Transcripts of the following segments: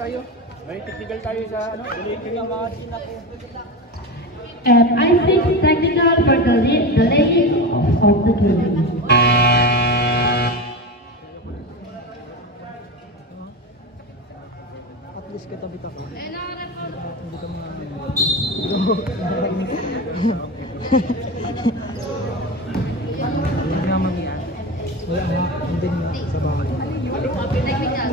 tayo. Very technical tayo sa ano. I6 technical for the ladies of the game. At least katabit ako. Hindi ka mga... Hindi nga mangyayari. Wala nga, hindi nga sa bahay. Technical.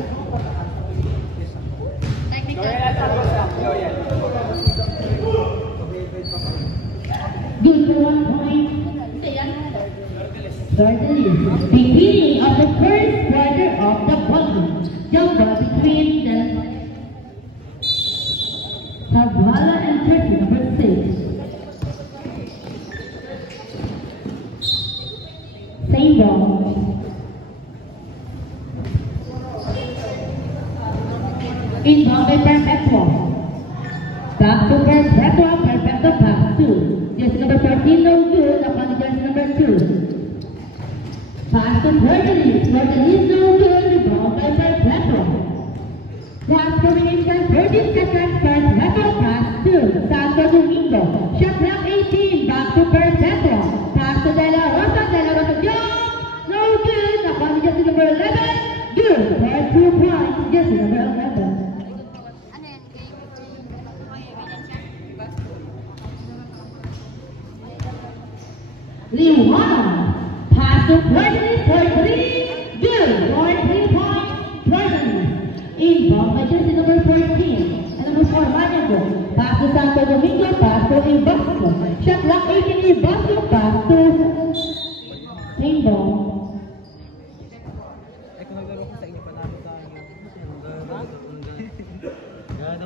Good for 1 point. Beginning of the first quarter of the ball. Jumper between the Sabhala and Turkey, number 6. Same ball. Inbound by Perfecto. Back to Perfecto, Perfecto pass 2. Jersey number 14, no good, upon jersey number 2. Pass to Portuguese, Portuguese no good, rebound by Perfecto. Pass combination 30 seconds, Perfecto pass 2. Santo Domingo, shot clock 18, back to Perfecto. Pass to De La Rosa jump, no good, upon jersey number 11, good, for 2 points, jersey number 11. Liwana, pass to Portuguese for 3, good, for 3 points, Portuguese. Inbound by jersey number 14, and number 4, Manago. Pass to Santo Domingo, pass to Ibasco. Shot clock 18, Ibasco, pass to Rainbow.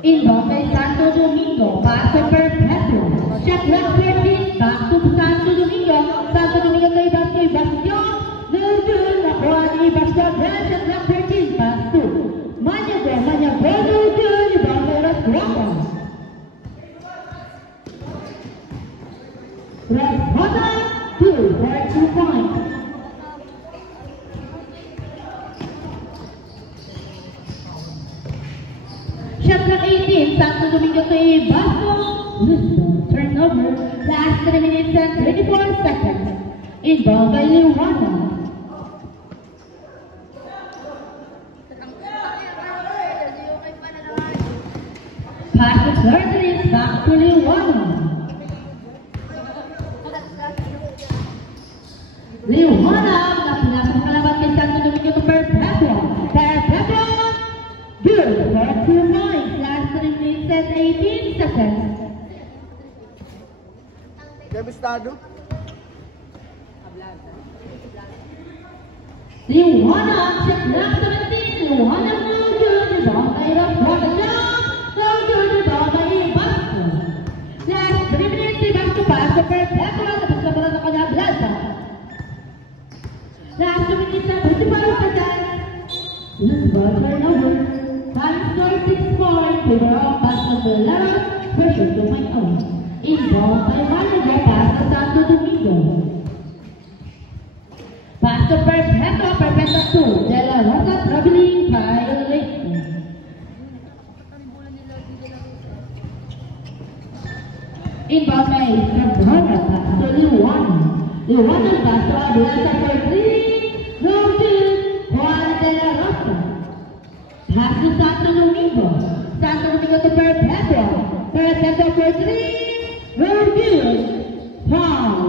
Inbound by Santo Domingo, pass to Perfecto. Shot clock 13, back to Santo Domingo. Santo Domingo kay Ibasco, Ibasco. No good, nakuha ni Ibasco. Shot clock 13, pass to Manago, no good, rebound by Rasguapa. Rasguapa, 2 for 2 points. Shot clock 18, Santo Domingo kay Ibasco. Turnover, last 3 minutes and 34 seconds. Inbound by Liwana. Pass to Portuguese, back to Liwana. Liwana, napinasok na laban kay Santo Domingo to Perfecto. Perfecto, good for 2 points. Last 3 minutes and 18 seconds. Gabistado. Liwana, shot clock 17. Liwana, no good, rebound by Rasguapa. No good, rebound by Ibasco. Last 3 minutes, Ibasco pass to Perfecto. Tapos na pala sa kanya Blaza. Last 2 minutes na 25 seconds. This ball turnover. Time score 6-4. Favor of pass number 11. Pressure to my own. Inbound by Manager, pass to Santo Domingo. Pass to Perfecto, Perfecto 2. De La Rosa traveling violation. Inbound by Sabhala, pass to Liwana. Liwana pass to Adelasa for 3. No good. Juan De La Rosa. Pass to Santo Domingo. Santo Domingo to Perfecto. Perfecto for 3. Very good. Foul.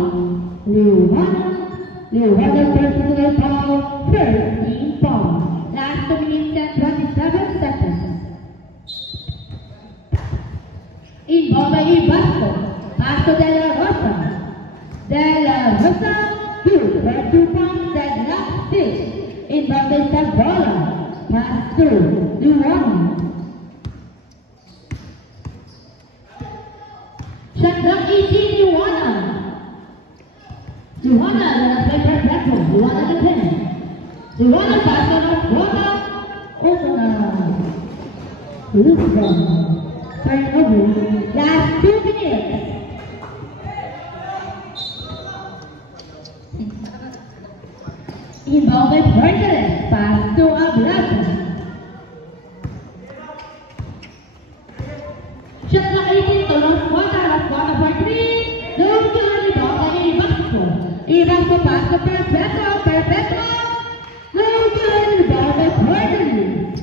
Liwana personal foul. First team foul. Last 2 minutes and 27 seconds. Inbound by Ibasco. Pass to De La Rosa. De La Rosa. Good for 2 points. Then last 6. Inbound by Sabhala. Pass to Liwana. Shot clock 18, Liwana. Liwana, play Perfecto. Liwana the 10. Liwana pass on Rasguapa. Open up. Lisbon. Turnover. Last 2 minutes. Inbound by Portuguese. Pass to Ablaza. Ibasto paso perfecto. No good, ball is Virgil.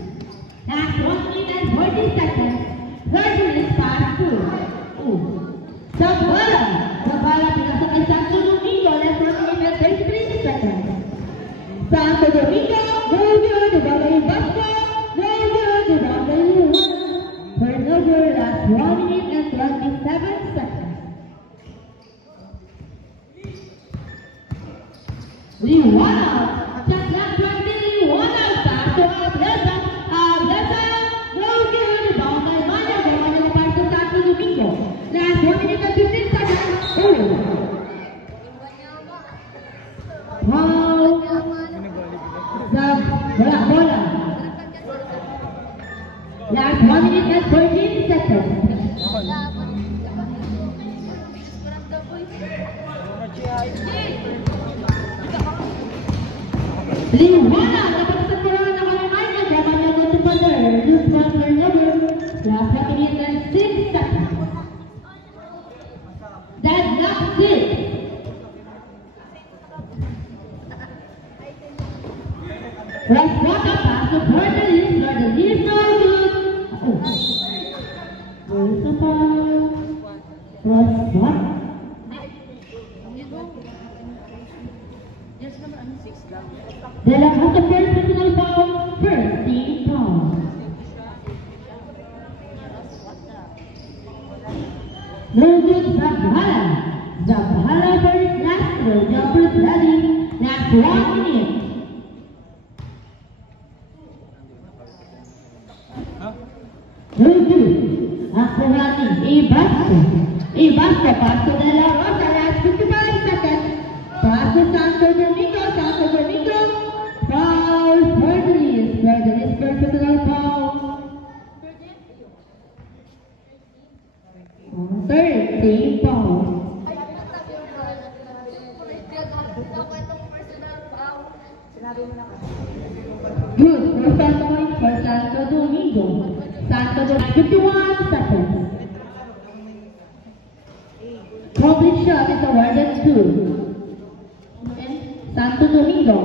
Last 1 minute and 40 seconds. Virgil is pass 2. Zabala pinasok kay Santo Domingo. Last 1 minute and 33 seconds. Santo Domingo, no good, ball is Ibasto. No good, ball is turnover. Last 1 minute and 27 seconds. Liwana, Chakla 20, Liwana, Paso Ablesa, no good, ball by Maya, Liwana, Paso Santo Domingo. Last 1 minute and 15 seconds. Wow. Bola. Last 1 minute and 14 seconds. Liwana, dapat sa corona na kalimanya, dapat niya go to father. Lose one turnover. Last 1 minute and 6 seconds. That's not it. Last quarter pass to Virgil is no good. Where's the ball? Last what? They have the first personal foul, first team foul. No good, Zabala first Nastro, jumpers ready, last 1 minute. No good, Akurani, Ibasto, Paso de la Rosa, last 55 seconds. Paso Santo Domingo, foul, Virgil is personal foul. Third team foul. Good, first point for Santo Domingo. 51 seconds. Complete shot is awarded to Santo Domingo.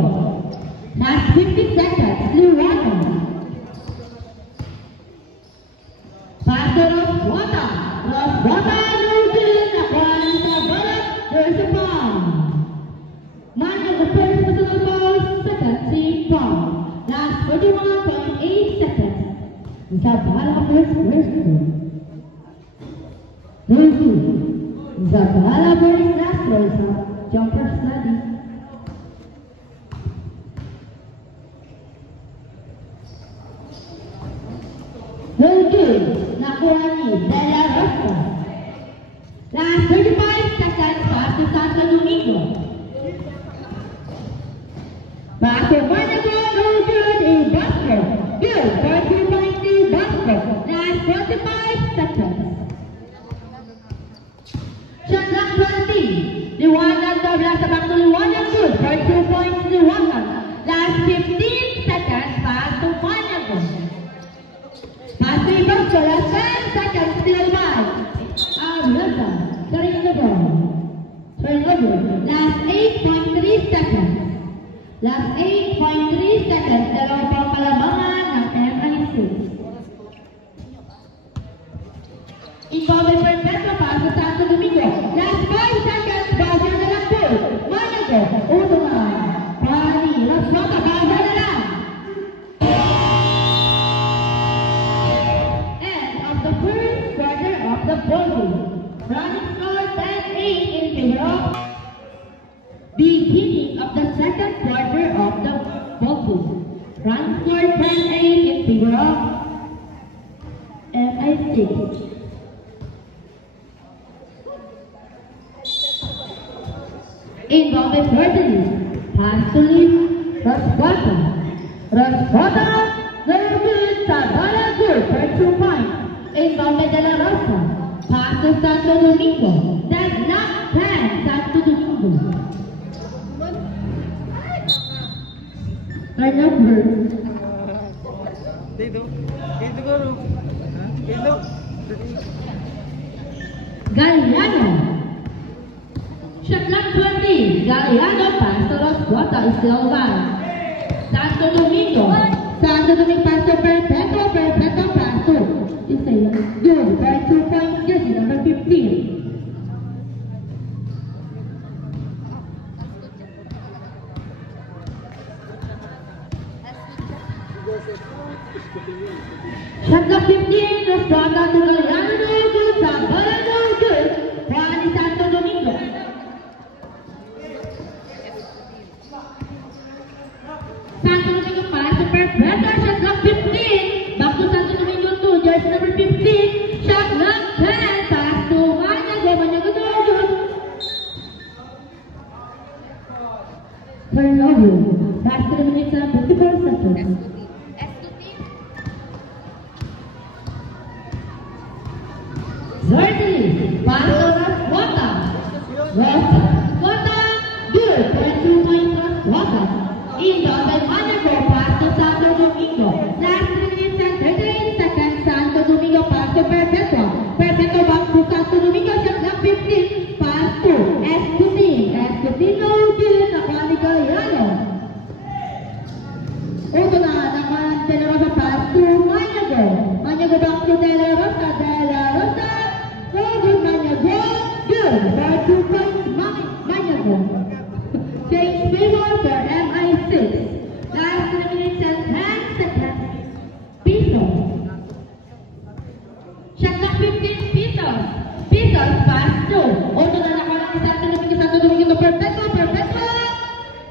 Last 50 seconds. Liwana. Paso Roswata, no good. Aquarius Zabala, there's a foul. Mine of the first personal foul, second team foul. Last 41.8 seconds. Zabala first. Zabala first Nastro, jumper study. No good, Nakurani, De La Rosa. Last 35 seconds, pass to Santo Domingo. Back to Monaco, no good, Ibasto. Good, 40.2 Ibasto. Last 45 seconds. Shot clock 20. Liwana, Doblasa, back to Liwana, good, 42 points, Liwana. Last 15 seconds, pass to Monaco. Pass to Ibasto, last 10 seconds, still alive. Ablesa, turnover. Last 8.3 seconds. Last 8.3 seconds, dalawa pang kalamangan ng MI6. Involved for Petro, pass to Santo Domingo. Last 5 seconds, buzzer na lang po. Monaco, Utuman. Pani, Roswata, buzzer na lang. End of the first quarter of the ball game. Running score 10-8 in favor of beginning of the second quarter of the ball game. Running score 10-8 in favor of MI6. Involved Virgil, pass to Roswata, no good, Zabala good, for 2 points. Involved De La Rosa, pass to Santo Domingo, that's not 10, Santo Domingo. Turnover. Dito guru. Dito. Galliano. Shot clock 20. Galeano pass to Rosquota is still alive. Santo Domingo pass to Perpetuo pass to is a good by 2 points, jersey number 15. Shot clock 15, Rosquota to Galeano, no good, Zambala no good, Juan Santo Domingo. Santo Domingo pass to Perpetuo, shot clock 15, back to Santo Domingo 2, jersey number 15, shot clock 10, pass to Maniago no good. Turnover, pass to the minutes of 54 seconds. Certainly, pass to Rosquota, good, 22 points Rosquota. Inbound by Maniago, pass to Santo Domingo. Last 3 minutes and 38 seconds, Santo Domingo pass to Perpetuo. Perpetuo back to Santo Domingo, shot clock 15, pass to Escutin, no good, nakuha ni Galeano. Uto na, nakuha ni De La Rosa, pass to Maniago. Maniago back to De La Rosa, no good, Maniago, good, for 2 points, Maniago. Change favor for MI6. Last 3 minutes and 10 seconds. Pisos. Shot clock 15, Pisos. Pisos pass to. Auto na nakuha ni Santo Domingo to Perpetuo.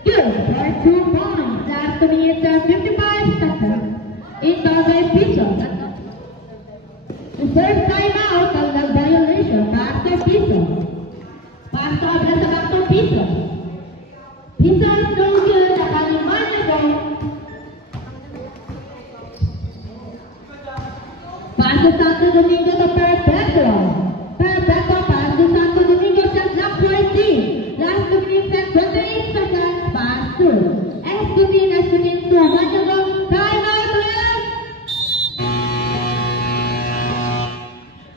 Good for 2 points. Last 2 minutes and 55 seconds. Inbound by Pisos. The third time out of the violation. Pass to Pisos. Pass to Abrasa, back to Pisos. Pisos no good, nakuha ni Maniago. Pass to Santo Domingo to Perpetuo. Perpetuo pass to Santo Domingo, shot clock 14. Last 2 minutes and 28 seconds. Pass to Escutin to Maniago. Time out,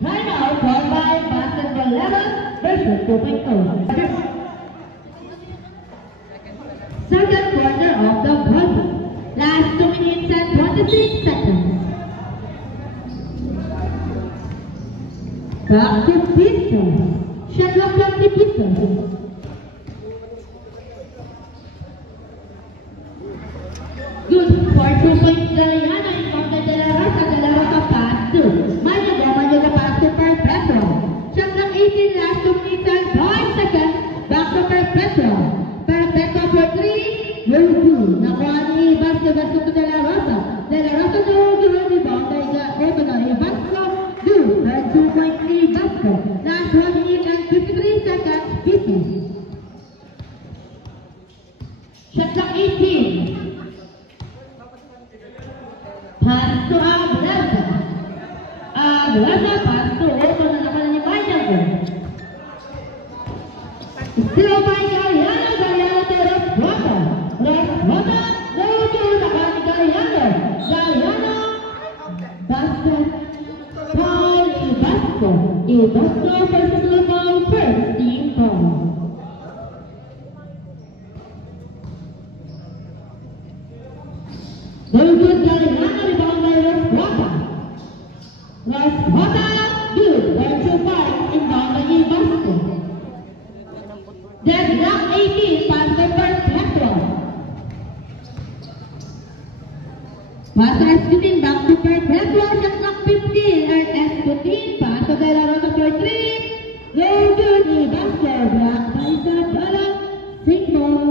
time out called by Basketball Levels versus 2.0. Second quarter of the ball. Last 2 minutes and 26 seconds. Back to Pisos. Shot clock 20 Pisos. Good for 2 points Galeano in front of De La Rosa pass to Maniago pass to Perpetuo. Shot clock 18, last 2 minutes and 5 seconds. Back to Perpetuo. Perpetuo for 3, no good. Nakuha ni Ibasco to De La Rosa. De La Rosa no good, rebound by Ibasco, good for 2 points Ibasco. Last 1 minute and 53 seconds, Pisos. Shot clock 18. Pass to Abrasa. Abrasa pass to Otto na nakuha ni Maniago. Still by Galeano to Rosquota. Rosquota, no good, nakuha ni Galeano. Basket, Paul Ibasco. Ibasco versus Lupao, first team foul. No good, Galeano, rebound by Rosquota. Rosquota, good, 1-2-5, inbound by Ibasco. Deadlock 18, pass to Perpetuo. Pass to Escutin, back to Perpetuo, shot clock 15, and Escutin, pass to De La Rosa for 3. No good, Ibasco, block by Isabella, single.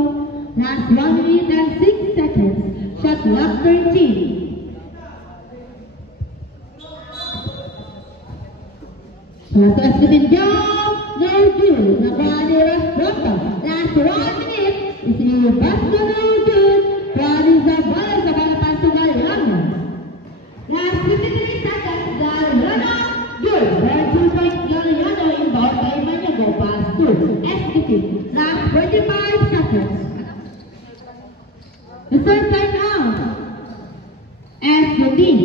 Last 1 minute and 6 seconds, shot clock 13. Pass to Escutin, down, no good, nakuha ni Rosquota. Last 1 minute, is Ibasco, no good, from Isabella sa pass to Galeano. Last 53 seconds, Galeano, good, for 2 points Galeano, inbound by Maniago, pass to Escutin. Last 45 seconds. The third time out. Escutin.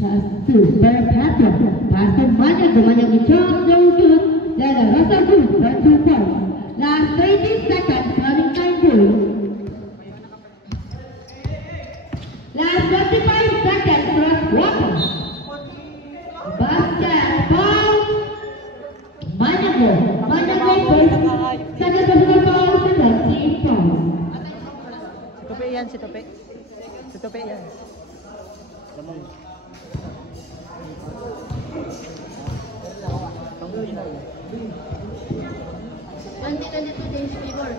Pass to Perpetuo. Pass to Maniago. Maniago shot, no good. De La Rosa good for 2 points. Last yan, si Tope. Si Tope yan. Lamang. 2022 James Favor.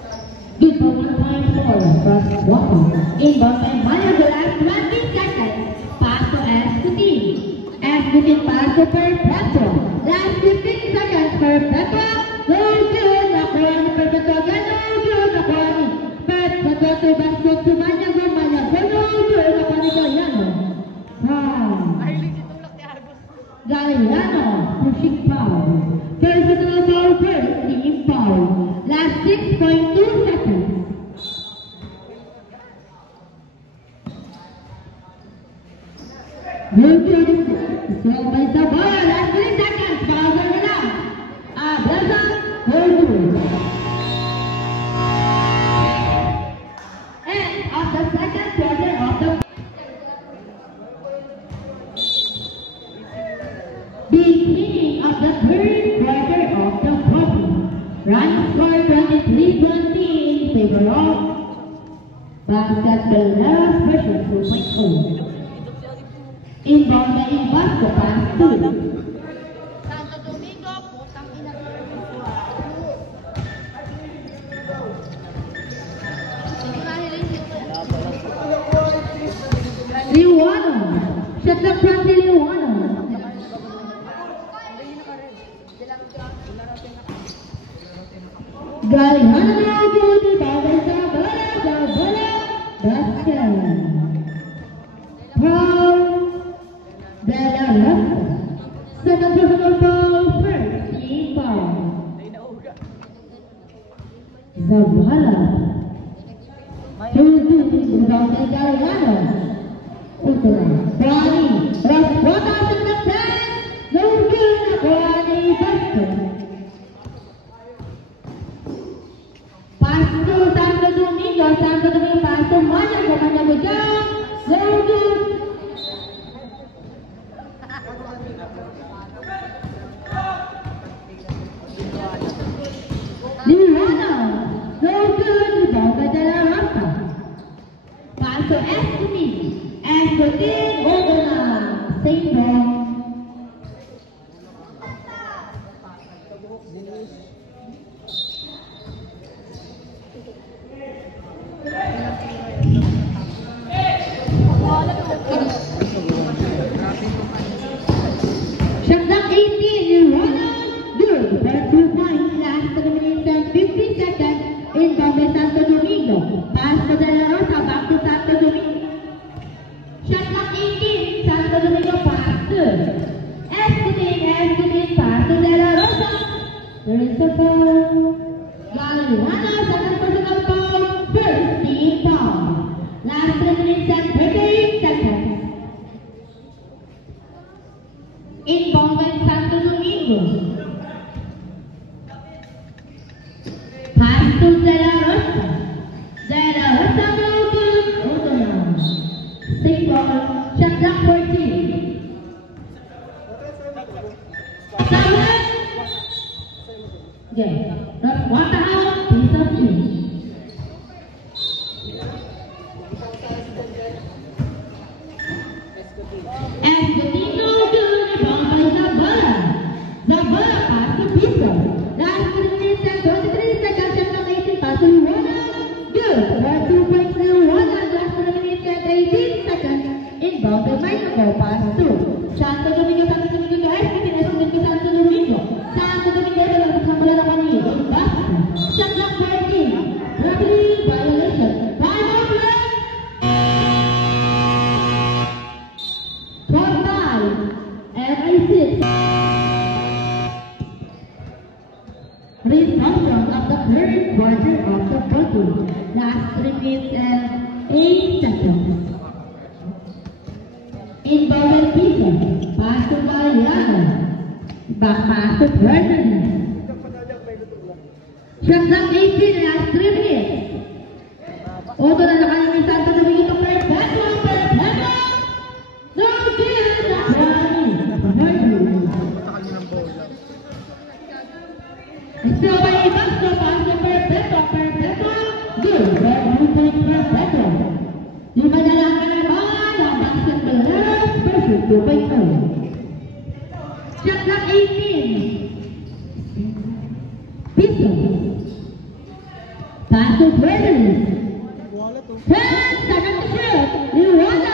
Good for 1.4 first quarter. Inbound by Mario the last 20 seconds. Pass to Escutin. Escutin pass to Perpetua. Last 15 seconds. Perpetua. No good. Nakuha ni Perpetua. No good. Nakuha ni Perpetua to basket to Maniago. Maniago. No good. Nakuha ni Galiano. Galiano. Pushing foul. Personal foul first. Team foul. Last 6.2 seconds. Good. So by Sabaya. Last 3 seconds. Bawal na lang. Abraza. Hold. End of the second quarter of the beginning of the third quarter of the quarter. Run score 23-20 in favor of Basketball Last version 2.0. Inbound by Basco pass 2. Santo Domingo, putang ina. Hindi mahilig dito. Liwano. Shot clock from Liwano. Galiano Beauty Bawal sa bola. Basket. Foul. Dela Rasta. Second personal foul first. Team foul. Zabala. 2-2. Inbound by Galiano. Ultra. Brani. Rasbota sa kapten. No good. Nakuha ni Basket. Pass to Santo Domingo. Santo Domingo pass to Maniago. Maniago down. No good. Liwana. No good. Rebound by De La Rosa. Pass to Escutin. Escutin. Odona. Same ball. Shot clock 18, Liwana. Good for 2 points. Last 7 minutes and 50 seconds. Inbound by Santo Domingo. Pass to De La Rosa. Back to Santo Domingo. Shot clock 18, Santo Domingo pass to Escutin pass to De La Rosa. There is a foul. Galiano, second personal foul. First team foul. Last 3 minutes and 38 seconds. Inbound by Santo Domingo. Pass to De La Rosa. De La Rosa no good. Odona. Same ball. Shot clock 14. Seven. Okay. That's one out. Piece of each. Escutin no good. Rebound by Zabala. Zabala pass to Pisa. Last 3 minutes and 23 seconds. Shot clock 18. Pass to Liwana. Good. For 2 points to Liwana. Last 3 minutes and 18 seconds. Inbound by Maniago. Pass to Santo Domingo. Santo Domingo to Escutin. Escutin to Santo Domingo. Santo Domingo ito lang sa kamala ng kanina. Basket. Shot clock 14. Referee violation. Time out left. 4-5. MI6. Resumption of the third quarter of the bottle. Last 3 minutes and 8 seconds. Inbound by Pisa. Pass to Galiano. Back pass to Ferdinand. Shot clock 18, last 3 minutes. Oto na nakalala ni Santo Domingo to Perpetua. No kill. Still by Basco. Pass to Perpetua. Good. 2 points Perpetua. versus 2.0. Shot clock 18. Piso. Pass to Brennan. 10 seconds to shoot. Liwana.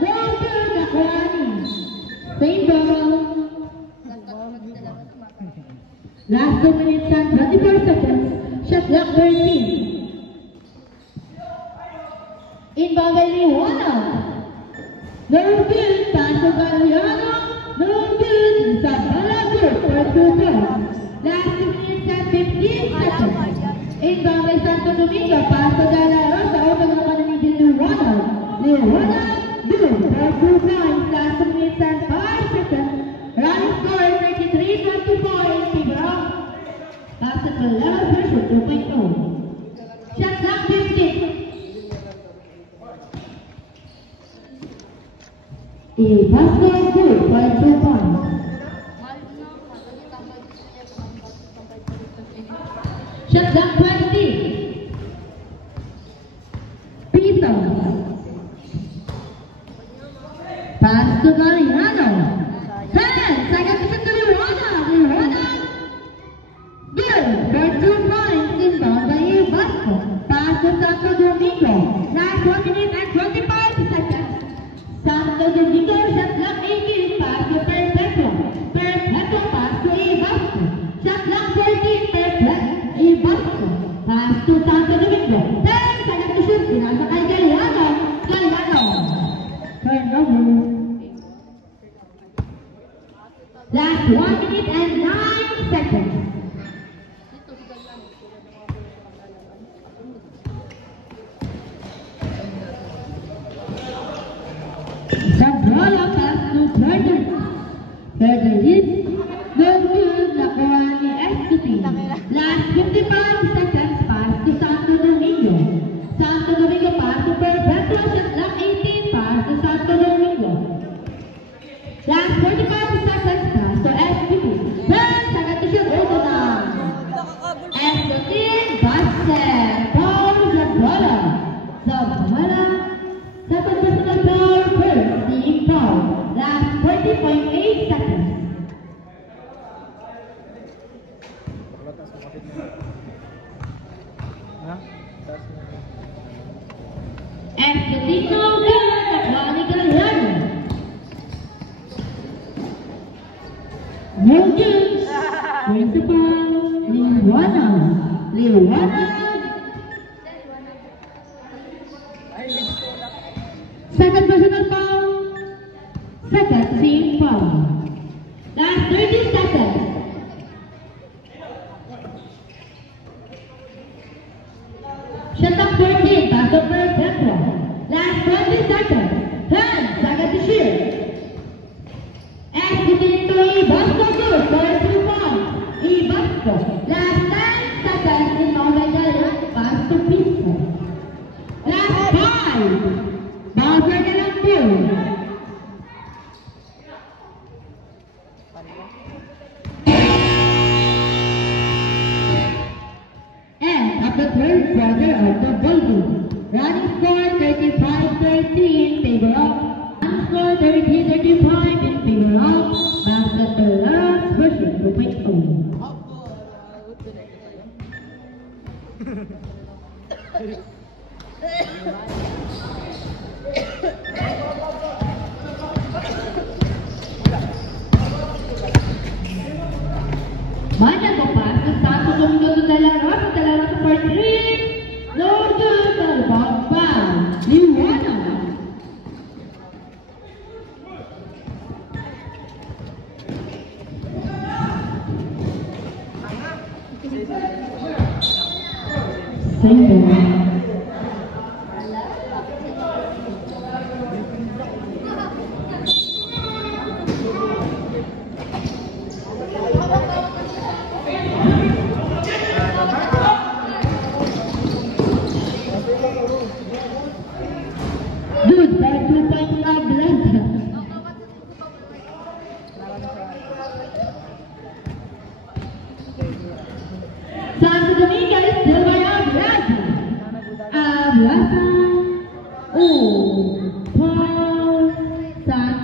No good. Nakuha ni. Same ball. Last 2 minutes and 24 seconds. Shot clock 13. Inbound by Liwana. No good. Pass to Galiano. No good. Isabella good for 2 points. Last 2 minutes and 15 seconds. Inbound by Santo Domingo. Pass to Dela Rosa. Open the economy to Liwana. Liwana good for 2 points. Last 2 minutes and 5 seconds. Running score 33-24 in favor of Basketball Love versus 2.0. Shot clock 15. Basket good for 2 points. Shot clock 20. Piso. Pass to Galiano. 10 seconds to shoot to Liwana. Good for 2 points. Inbound by Basco. Pass to Santo Domingo. Last 1 minute and 25 seconds. Santo Domingo shot clock 18. Pass to Perpetua. Pass to Basco. Shot clock 14. Basco. Pass to Santo Domingo. 10 seconds to shoot. Pinasa kay Galiano. Turnover. Last 1 minute and 9 seconds. Sabrala pass to Further hit. No good. Nakuha ni SQT. Last 55 seconds. Pass to Santo Domingo. Santo Domingo pass to Perpetua. Shot clock 18. Pass to Santo Domingo. Last 45 seconds. Pass to SQT. 10 seconds to shoot. Ito na. SQT basket. Paul Zabrala. Second personal foul first. Team foul. Last 40.8 seconds. Escudito good. Nakuha ni Galiano. No good. Principal Liwana. Second personal foul. Second team foul. Last 30 seconds. Shot clock 14. Pass to Perpetua. Last 20 seconds. 10 seconds to shoot. Executing to Ibasco good for 2 points. Ibasco. Last 10 seconds in November. Pass to Pisco. Last 5. Bowser na lang po. And of the third quarter of the ballgame. Running score 35-13 favor of. Running score 33-35 in favor of Basketball Love versus 2.0. Mana ko pass to Santo Domingo to Dela Rosa for 3. No good. Ball foul. Liwana. Single. Good for 2 points of Blanca. Santo Domingo is still by Blanca.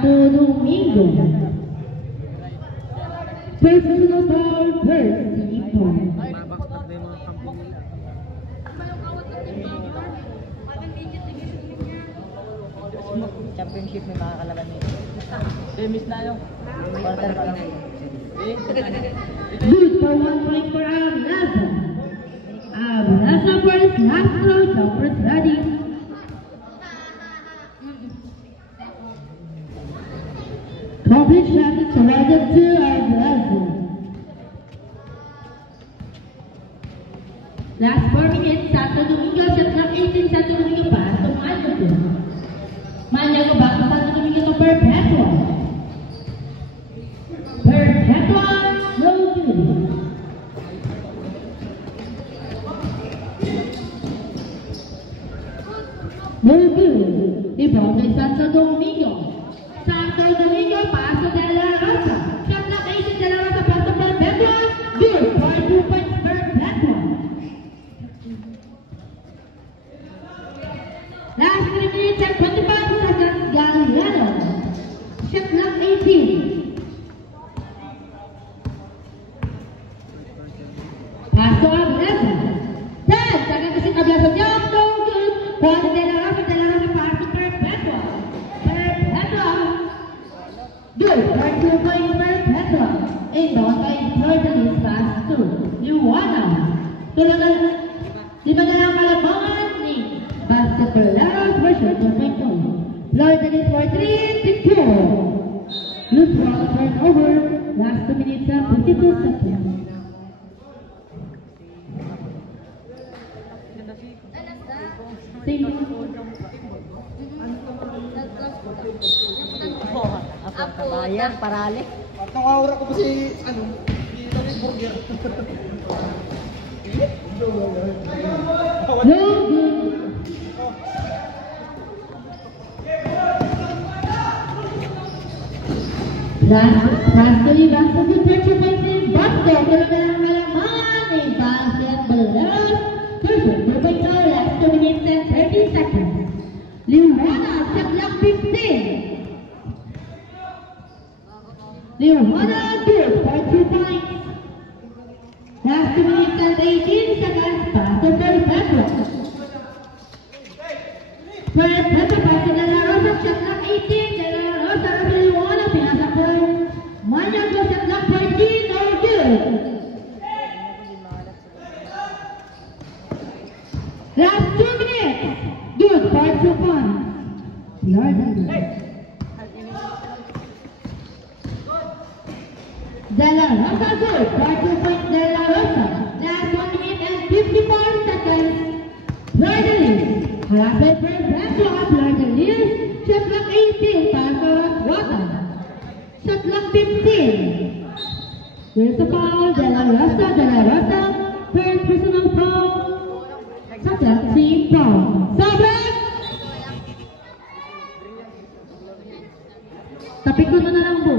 Santo Domingo. Personal foul first, Ipo. Babaksak na yung mga kampo nila. Championship may makakalaban nito. Miss na yung quarter pa lang. Good for 1 point for Ablasa. Ablasa first, Castro, jumpers ready. Complete shot is surrendered to Ablasa. Last 4 minutes, Santo Domingo, shot clock 18, Santo Domingo pass to Manyago. Manyago back to Santo Domingo to Perpetua. Perpetua, no good. No good. Rebound by Santo Domingo. Santo Domingo, pass to De La Rosa. Shot clock 18, De La Rosa, pass to Perpetua. Good for 2 points, Perpetua. Last 3 minutes and 25 seconds, Galliano. Shot clock 18. Pass to Ablasa. 10 seconds to shoot Ablasa. Jump, no good. Pass to De La Rosa, pass to Perpetua. Perpetua. Good for 2 points, Perpetua. Inbound by Jordanis, pass to Luana. Lima na lang kalabangan ni Basketball Laros version 2.0. Jordanis for 3, secure. Loose ball turnover. Last 2 minutes and 52 seconds. Bayan, parali. Ang aura ko pa si, si David Burger. No good. Last to leave, last to good for 2 points in Boston. Kailangan malaman ni Basketball Laros version 2.0. Last 2 minutes and 30 seconds. Liwana, shot clock 15. Liwana, good for 2 points. Last 2 minutes and 18 seconds. Pass to Perpetua. Perpetua pass to De La Rosa. Shot clock 18. De La Rosa, Liwana, pinasa po. Manyago, shot clock 14. No good. Last 2 minutes. Good for 2 points. Jordan. De La Rosa, good for 2 points. De La Rosa. Last 1 minute and 54 seconds. Jordan. Harapin Perpetua. Jordan. Shot clock 18. Pass to Roswata. Shot clock 15. There's a foul. De La Rosa. De La Rosa. First personal foul. Shot clock 3 foul. Sobret! Tapik ko na lang po.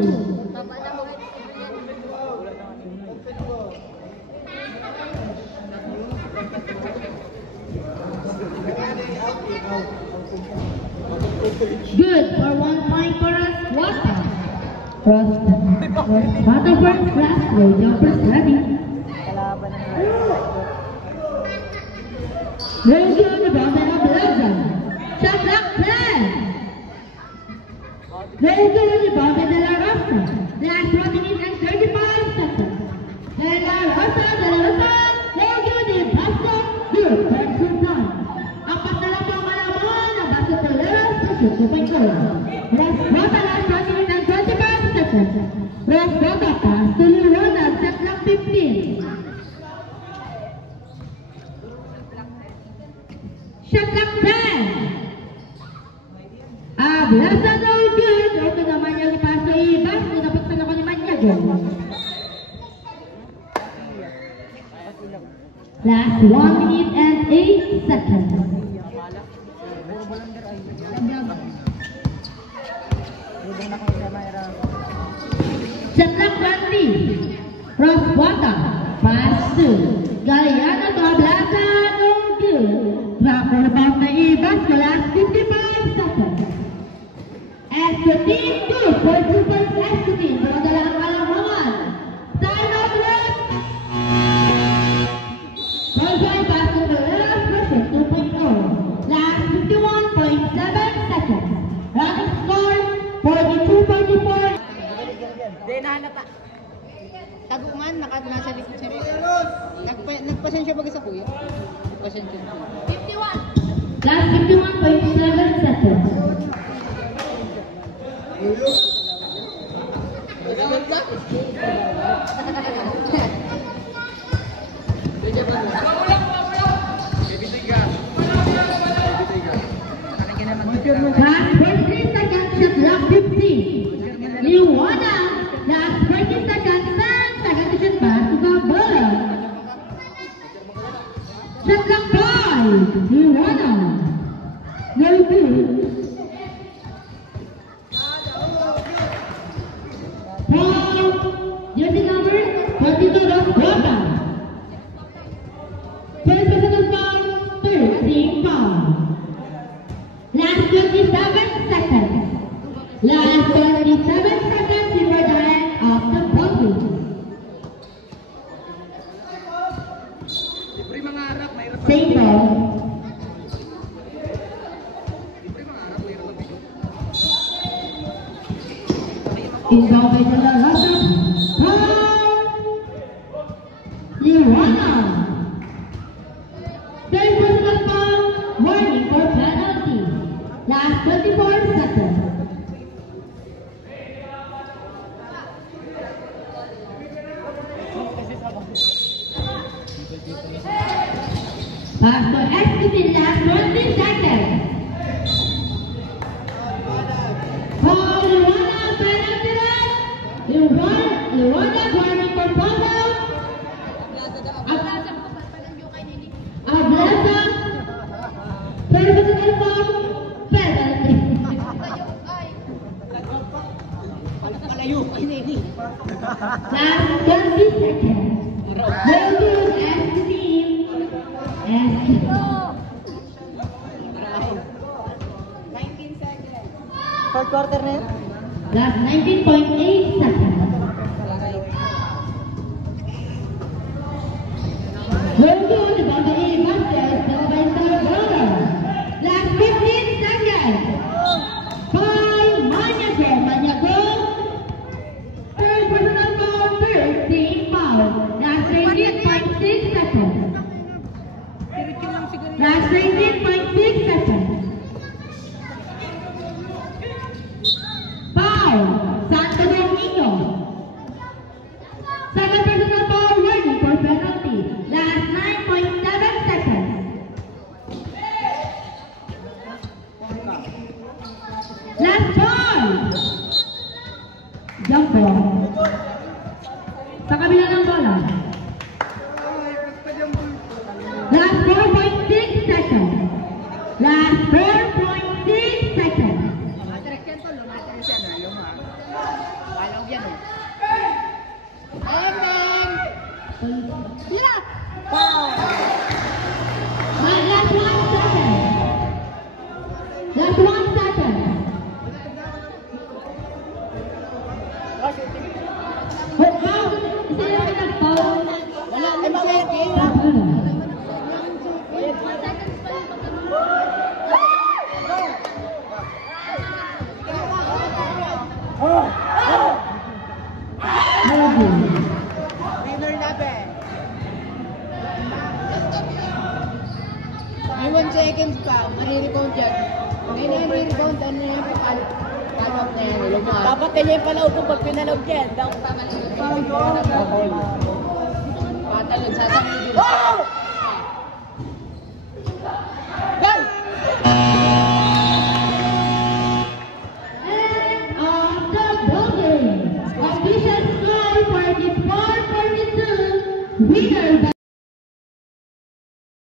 Good for 1 point for us. Wata. Wata first class. No jumpers ready. Kalaban ng Very good. Rebound by Ablasa. Shot clock 10. Very good. Rebound by De La Rosa. Last 1 minute and 35 seconds. De La Rosa. Very good. Basket. Good for 2 points. Apat na lang po ang malaman ng Basketball Laros version 2.0. Roswata, last 1 minute and 25 seconds. Roswata pass to Liwana. Shot clock 15. Shot clock 10. Ablasa, no good. Ito naman yung pass sa Ibas. Dapat na ako ni Manyago. Last 1 minute and 8 seconds. Shot clock 20. Roswata. Pass to Galliano to Ablasa, no good. Drop rebound na Ibas. Last 55 seconds. As Team 2 for 2 points SQ team. Pagdala ang kalamangan. Time out rep! Point pass to the last version 2.0. Last 51.7 seconds. Running score 42-44. Di nahanata. Taguman, nasa likod siya. Nagpasensya ba sa kuya? Nagpasensya. 51. Last 51.7 seconds. Last 14 seconds, shot clock 15. Liwana, last 14 seconds, 10 seconds to shoot pass to the ball. Shot clock 5. Liwana. No good. Jersey number 42 of Rota. First personal foul, third team foul. Last 27 seconds. Last 27 seconds before the end of the ball. Same ball. Inbound by the Rasa. Liwana. Third personal foul, warning for penalty. Last 24 seconds. Pass to SQT, last 20 seconds. Foul, Liwana, penalty run. Liwana, warning for foul. Ablasa, third personal foul, penalty. Last 20 seconds. Well done, SQ team. SQ. 19 seconds. Third quarter na yun? Last 19.8 seconds. Well done, the boundary masters, the Vice Bowler. Last 15 seconds. By Maniago. Third personal foul, third team foul. Last 18.6 seconds. Last 18.6 seconds. Foul, Santo Domingo. Second personal foul, warning for penalty. Last 9.7 seconds. Last ball. Jump ball. Sa kabila ng bola. Last 4.6 seconds. Last 4.6 seconds. Yeah! Last 1 second. Last 1 second. But how? Isa lang ang nag-foul. Wala, eh bakit? Winner na be. May 1 seconds pa, marirebound yan. Ngayon yung rebound, ano yan, palop na yan. Dapat kanya yung palaw kung pag pinalaw yan. Patalon, sasabihin din. Go! End of the ball game. Official score 44-42. Winner by